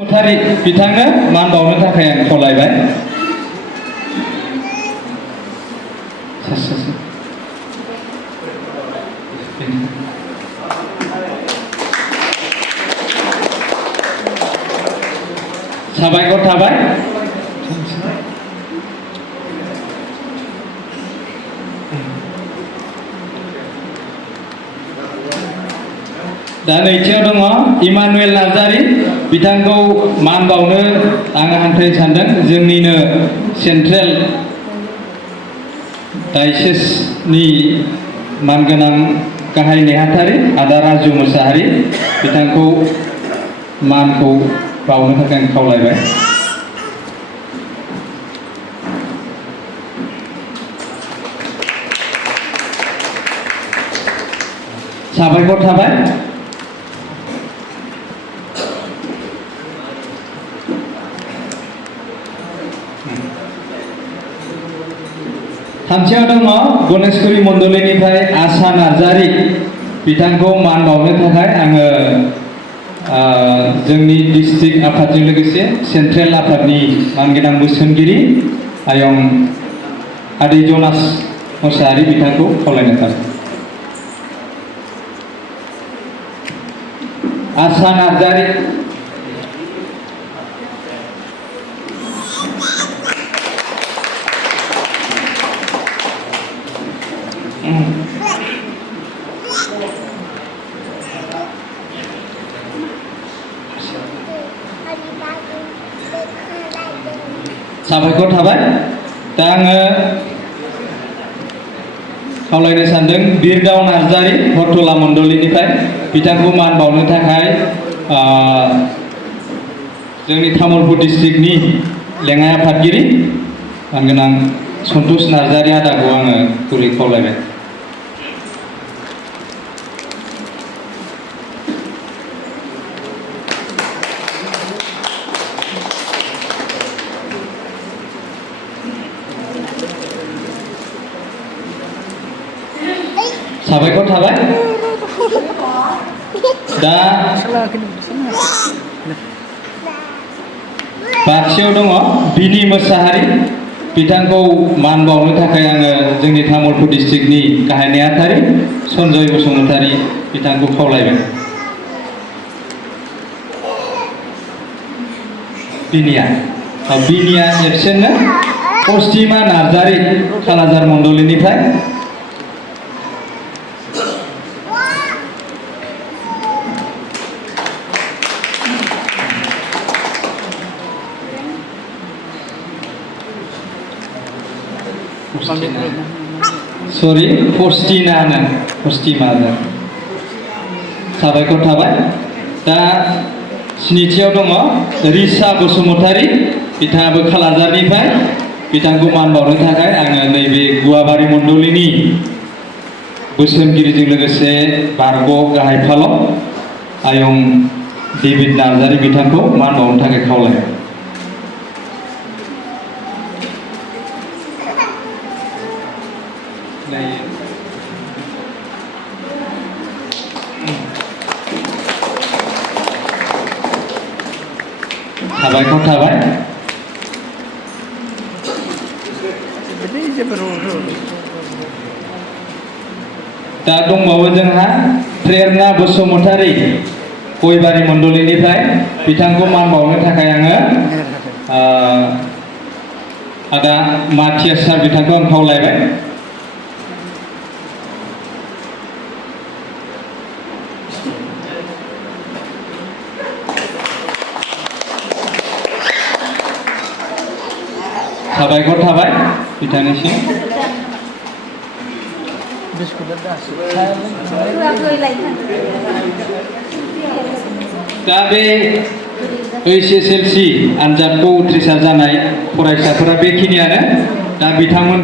मुथारि बिथांनो मान बावनो थाखाय आं खावलायबाय। साबायखर थाबाय। दा नैथियाव दङ इमानुएल नार्जारि बिथांखौ मान बावनो आं हांख्रायनो सानदों। जोंनिनो सेन्ट्रेल डायसेसनि मानगोनां गाहाय नेहाथारि आदा राजु मोसाहारि बिथांखौ मानखौ बावनो थाखाय आं खावलायबाय। साबायखर थाबाय। थामथियाव दङ गणेशगुरि मण्डलीनिफ्राय आशा नार्जारि बिथांखौ मान बावनो थाखाय आङो जोंनि डिस्ट्रिक्ट आफादजों लोगोसे सेन्ट्रेल आफादनि मानगोनां बोसोनगिरि आयं आदै जनास मोसाहारि बिथांखौ खावलायनो थाखाय। आशा नार्जारि साबायखर थाबाय। दा आङो खावलायनो सानदों बिरगाव नार्जारि हरतला मण्डलीनिफ्राय बिथांखौ मान बावनो थाखाय जोंनि तामुलपुर डिस्ट्रिक्टनि लेङाइ आफादगिरि मानगोनां सन्तोष नार्जारि आदाखौ आङो गुरै खावलायबाय। साबायखर थाबाय। दा बाथियाव दङ बिनि मोसाहारि बिथांखौ मान बावनो थाखाय आङो जोंनि तामुलपुर डिस्ट्रिक्टनि गाहाय नेहाथारि सन्जय बसुमतारि बिथांखौ खावलायबाय। बिनिया एबसेन्टनो पस्तिमा नार्जारि खालाजार मण्डलीनिफ्राय सरि पस्तिमा साबायखर थाबाय। दा स्निथियाव दङ रिसा बसुमतारि बिथाङाबो खालाजारनिफ्राय बिथांखौ मान बावनो थाखाय आङो नैबे गुवाबारि मण्डलीनि बोसोनगिरिजों लोगोसे बारग' गाहाय फालब आयं डेभिड नार्जारि बिथांखौ मान बावनो थाखाय खावलायबाय। साबायखर थाबाय। दा दंबावो जोंहा प्रेरणा बसुमतारि गयबारि मण्डलीनिफ्राय बिथांखौ मान बावनो थाखाय आङो आदा माथियास सार बिथांखौ आं खावलायबाय। साबायखर थाबाय बिथांनिसिम। दा बे HSLC आनजादखौ उथ्रिसार जानाय फरायसाफोरा बेखिनियानो। दा बिथांमोन